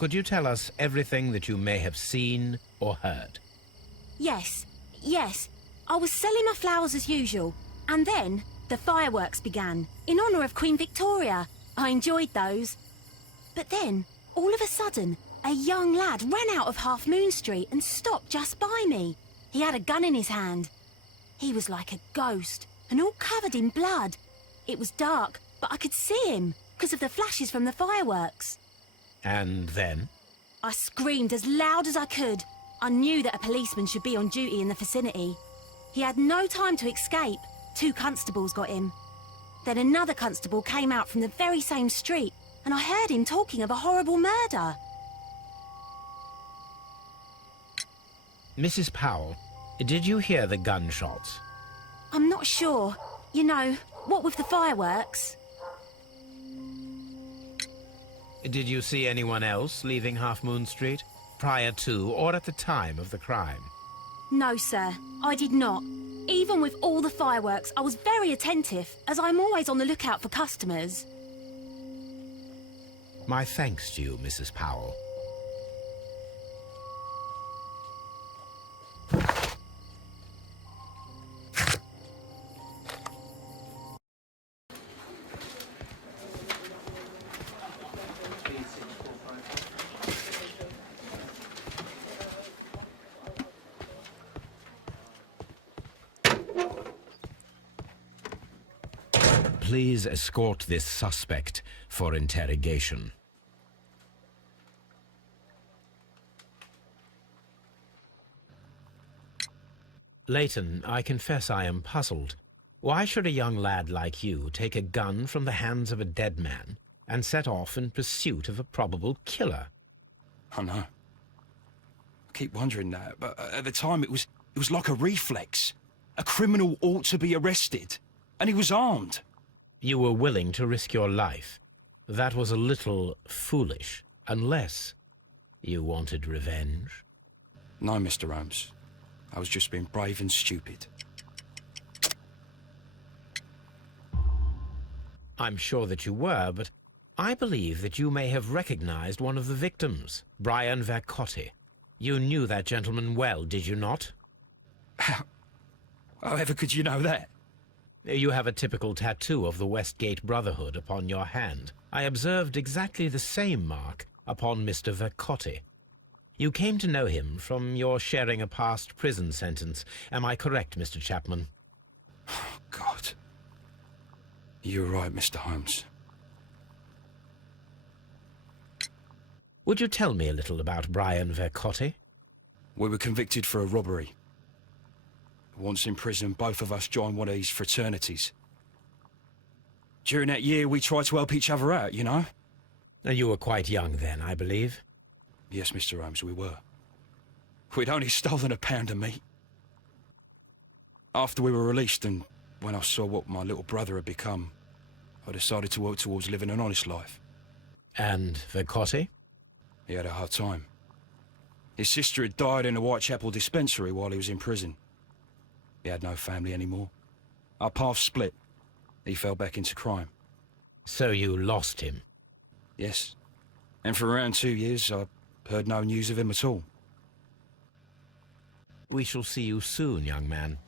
Could you tell us everything that you may have seen or heard? Yes. I was selling my flowers as usual, and then the fireworks began, in honour of Queen Victoria. I enjoyed those. But then, all of a sudden, a young lad ran out of Half Moon Street and stopped just by me. He had a gun in his hand. He was like a ghost, and all covered in blood. It was dark, but I could see him, because of the flashes from the fireworks. And then? I screamed as loud as I could. I knew that a policeman should be on duty in the vicinity. He had no time to escape. 2 constables got him. Then another constable came out from the very same street, and I heard him talking of a horrible murder. Mrs. Powell, did you hear the gunshots? I'm not sure. You know, what with the fireworks? Did you see anyone else leaving Half Moon Street, prior to or at the time of the crime? No, sir, I did not. Even with all the fireworks, I was very attentive, as I'm always on the lookout for customers. My thanks to you, Mrs. Powell. Please escort this suspect for interrogation. Leighton, I confess I am puzzled. Why should a young lad like you take a gun from the hands of a dead man and set off in pursuit of a probable killer? I know. I keep wondering that, but at the time it was like a reflex. A criminal ought to be arrested, and he was armed. You were willing to risk your life. That was a little foolish, unless you wanted revenge. No, Mr. Holmes. I was just being brave and stupid. I'm sure that you were, but I believe that you may have recognized one of the victims, Brian Vercotti. You knew that gentleman well, did you not? However could you know that? You have a typical tattoo of the Westgate Brotherhood upon your hand. I observed exactly the same mark upon Mr. Vercotti. You came to know him from your sharing a past prison sentence. Am I correct, Mr. Chapman? Oh, God. You're right, Mr. Holmes. Would you tell me a little about Brian Vercotti? We were convicted for a robbery. Once in prison, both of us joined one of these fraternities. During that year, we tried to help each other out, you know? You were quite young then, I believe. Yes, Mr. Holmes, we were. We'd only stolen a pound of meat. After we were released, and when I saw what my little brother had become, I decided to work towards living an honest life. And Vercotti? He had a hard time. His sister had died in a Whitechapel dispensary while he was in prison. He had no family anymore. Our paths split. He fell back into crime. So you lost him? Yes. And for around 2 years, I heard no news of him at all. We shall see you soon, young man.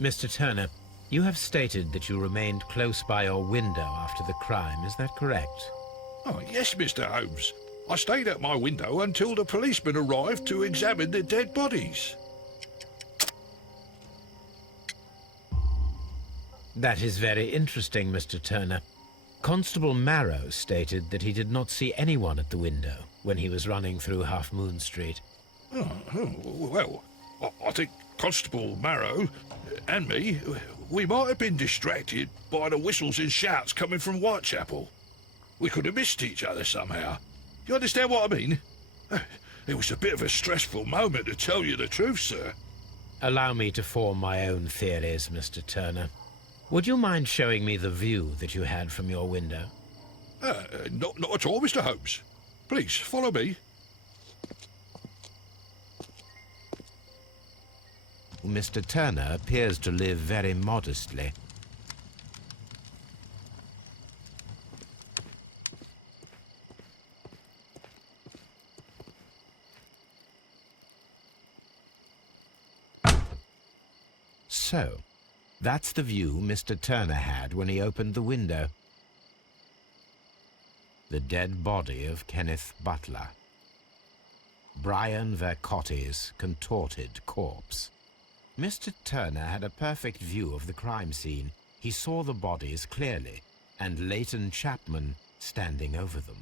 Mr. Turner, you have stated that you remained close by your window after the crime, is that correct? Oh, yes, Mr. Holmes. I stayed at my window until the policeman arrived to examine the dead bodies. That is very interesting, Mr. Turner. Constable Marrow stated that he did not see anyone at the window when he was running through Half Moon Street. Well, I think Constable Marrow and me, we might have been distracted by the whistles and shouts coming from Whitechapel. We could have missed each other somehow. You understand what I mean? It was a bit of a stressful moment, to tell you the truth, sir. Allow me to form my own theories, Mr. Turner. Would you mind showing me the view that you had from your window? Not at all, Mr. Holmes. Please, follow me. Mr. Turner appears to live very modestly. So, that's the view Mr. Turner had when he opened the window. The dead body of Kenneth Butler. Brian Vercotti's contorted corpse. Mr. Turner had a perfect view of the crime scene. He saw the bodies clearly, and Leighton Chapman standing over them.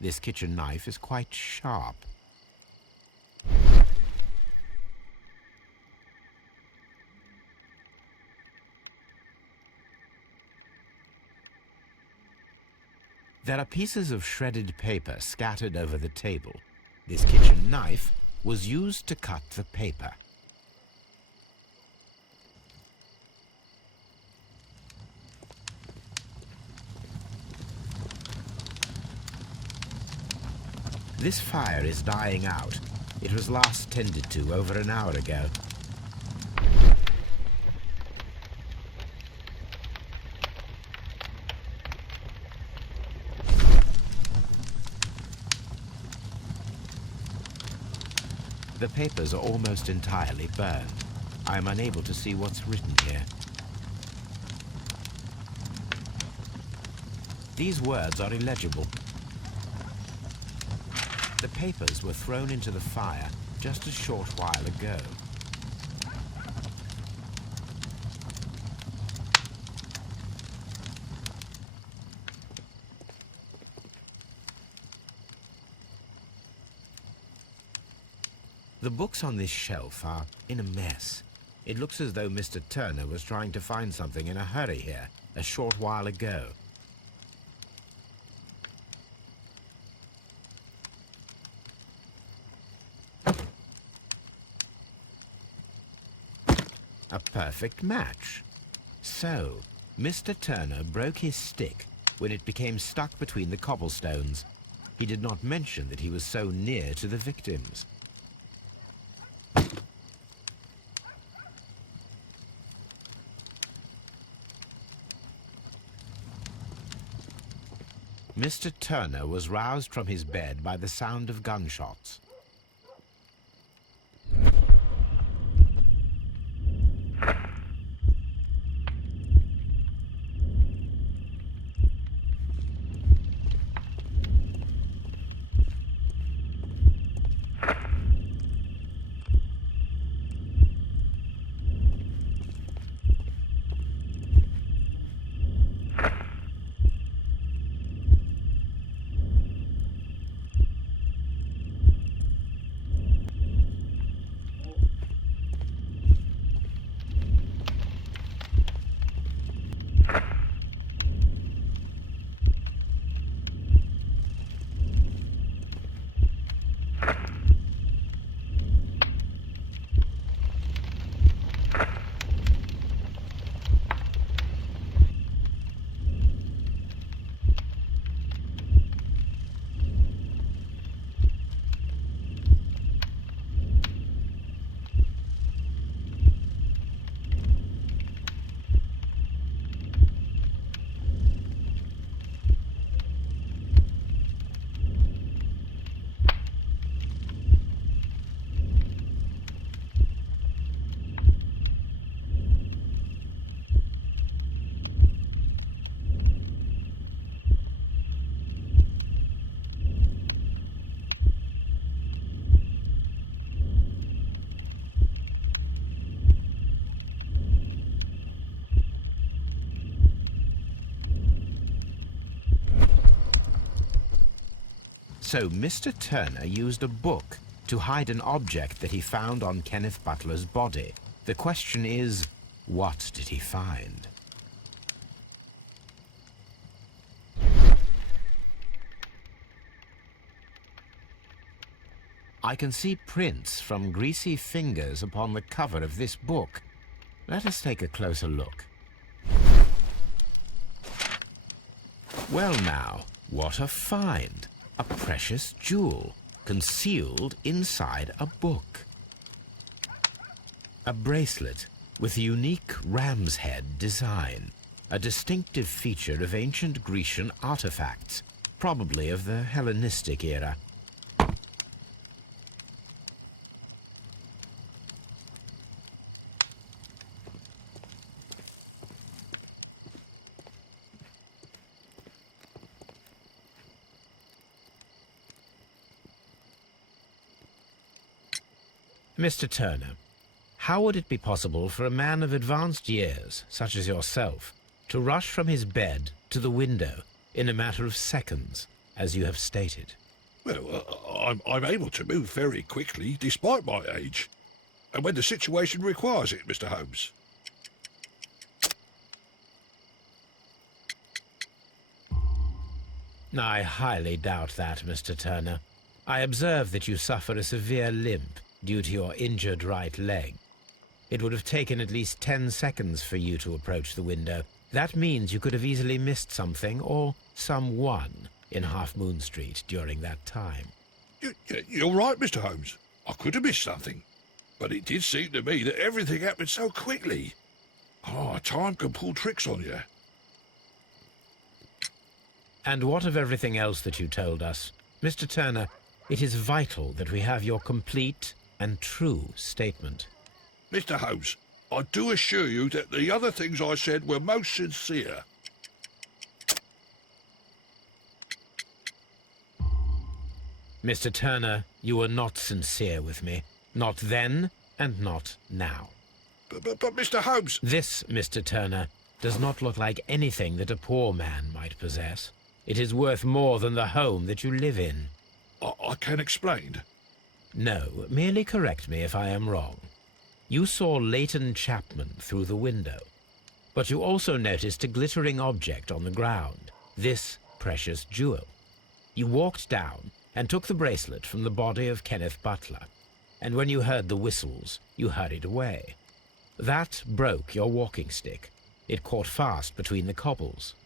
This kitchen knife is quite sharp. There are pieces of shredded paper scattered over the table. This kitchen knife was used to cut the paper. This fire is dying out. It was last tended to over an hour ago. The papers are almost entirely burned. I am unable to see what's written here. These words are illegible. The papers were thrown into the fire just a short while ago. The books on this shelf are in a mess. It looks as though Mr. Turner was trying to find something in a hurry here a short while ago. A perfect match. So, Mr. Turner broke his stick when it became stuck between the cobblestones. He did not mention that he was so near to the victims. Mr. Turner was roused from his bed by the sound of gunshots. So Mr. Turner used a book to hide an object that he found on Kenneth Butler's body. The question is, what did he find? I can see prints from greasy fingers upon the cover of this book. Let us take a closer look. Well now, what a find! A precious jewel, concealed inside a book. A bracelet with a unique ram's head design, a distinctive feature of ancient Grecian artifacts, probably of the Hellenistic era. Mr. Turner, how would it be possible for a man of advanced years, such as yourself, to rush from his bed to the window in a matter of seconds, as you have stated? Well, I'm able to move very quickly, despite my age. And when the situation requires it, Mr. Holmes. I highly doubt that, Mr. Turner. I observe that you suffer a severe limp due to your injured right leg. It would have taken at least 10 seconds for you to approach the window. That means you could have easily missed something or someone in Half Moon Street during that time. You're right, Mr. Holmes. I could have missed something. But it did seem to me that everything happened so quickly. Time can pull tricks on you. And what of everything else that you told us? Mr. Turner, it is vital that we have your complete and true statement. Mr. Holmes, I do assure you that the other things I said were most sincere. Mr. Turner, you were not sincere with me. Not then, and not now. But Mr. Holmes... This, Mr. Turner, does not look like anything that a poor man might possess. It is worth more than the home that you live in. I can explain. No, merely correct me if I am wrong. You saw Leighton Chapman through the window, but you also noticed a glittering object on the ground, this precious jewel. You walked down and took the bracelet from the body of Kenneth Butler, and when you heard the whistles, you hurried away. That broke your walking stick. It caught fast between the cobbles.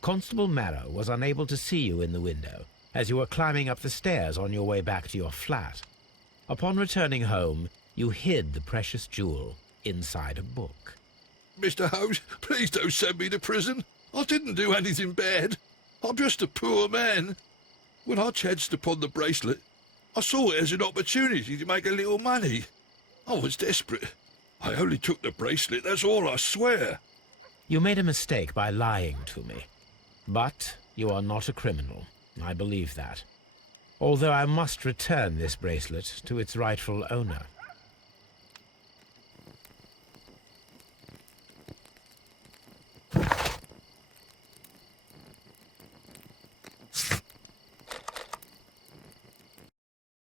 Constable Marrow was unable to see you in the window as you were climbing up the stairs on your way back to your flat. Upon returning home, you hid the precious jewel inside a book. Mr. Holmes, please don't send me to prison. I didn't do anything bad. I'm just a poor man. When I chanced upon the bracelet, I saw it as an opportunity to make a little money. I was desperate. I only took the bracelet, that's all, I swear. You made a mistake by lying to me. But you are not a criminal. I believe that. Although I must return this bracelet to its rightful owner.